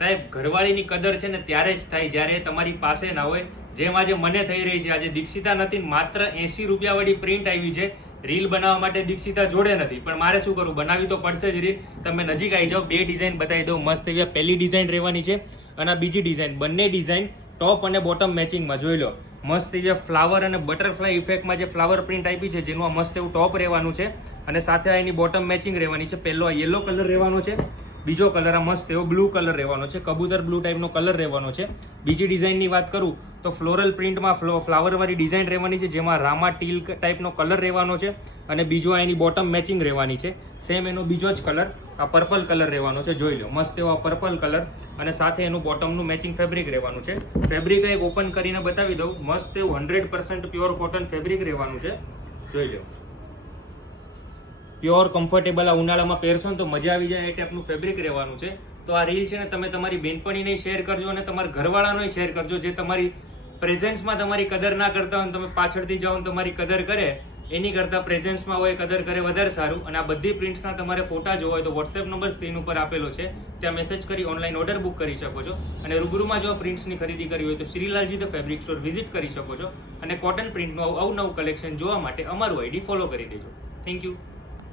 સાહેબ ઘરવાળીની કદર છે ને ત્યારે જ થાય જ્યારે તમારી પાસે ના હોય. જેમ આજે મને થઈ રહી છે, આજે દીક્ષિતા નથી, માત્ર 80 રૂપિયા વાળી પ્રિન્ટ આવી છે. રીલ બનાવવા માટે દીક્ષિતા જોડે નથી, પણ મારે શું કરવું, બનાવી તો પડશે જ રીલ. તમે નજીક આવી જાઓ, બે ડિઝાઇન બતાવી દઉં મસ્ત એવી. પહેલી ડિઝાઇન રહેવાની છે અને બીજી ડિઝાઇન, બંને ડિઝાઇન ટોપ અને બોટમ મેચિંગમાં. જોઈ લો, મસ્ત એવી ફ્લાવર અને બટરફ્લાય ઇફેક્ટમાં જે ફ્લાવર પ્રિન્ટ આપી છે, જેનું આ મસ્ત એવું ટોપ રહેવાનું છે અને સાથે એની બોટમ મેચિંગ રહેવાની છે. પહેલો આ યલો કલર રહેવાનો છે, બીજો કલર આ મસ્ત એવો બ્લુ કલર રહેવાનો છે, કબૂતર બ્લુ ટાઈપનો કલર રહેવાનો છે. બીજી ડિઝાઇનની વાત કરું તો ફ્લોરલ પ્રિન્ટમાં ફ્લાવર વાળી ડિઝાઇન રહેવાની છે, જેમાં રામા ટીલ ટાઈપનો કલર રહેવાનો છે અને બીજો એની બોટમ મેચિંગ રહેવાની છે. સેમ એનો બીજો જ કલર આ પર્પલ કલર રહેવાનો છે. જોઈ લો, મસ્ત એવો આ પર્પલ કલર અને સાથે એનું બોટમનું મેચિંગ ફેબ્રિક રહેવાનું છે. ફેબ્રિક એક ઓપન કરીને બતાવી દઉં, મસ્ત એવું 100% પ્યોર કોટન ફેબ્રિક રહેવાનું છે. જોઈ લો, પ્યોર કમ્ફર્ટેબલ, આ ઉનાળામાં પહેરશો ને તો મજા આવી જાય એ ટાઈપનું ફેબ્રિક રહેવાનું છે. તો આ રીલ છે ને તમે તમારી બેનપણીને શેર કરજો અને તમારા ઘરવાળાને શેર કરજો, જે તમારી પ્રેઝન્સમાં તમારી કદર ના કરતા હોય, તમે પાછળથી જાઓ ને તમારી કદર કરે, એની કરતાં પ્રેઝન્સમાં હોય કદર કરે વધારે સારું. અને આ બધી પ્રિન્ટ્સના તમારે ફોટા જોવા હોય તો વોટ્સએપ નંબર સ્ક્રીન ઉપર આપેલો છે, ત્યાં મેસેજ કરી ઓનલાઈન ઓર્ડર બુક કરી શકો છો. અને રૂબરૂમાં જો પ્રિન્ટ્સની ખરીદી કરવી હોય તો શ્રીલાલજી ધ ફેબ્રિક સ્ટોર વિઝિટ કરી શકો છો. અને કોટન પ્રિન્ટનું અવનવું કલેક્શન જોવા માટે અમારું આઈડી ફોલો કરી દેજો. Thank you.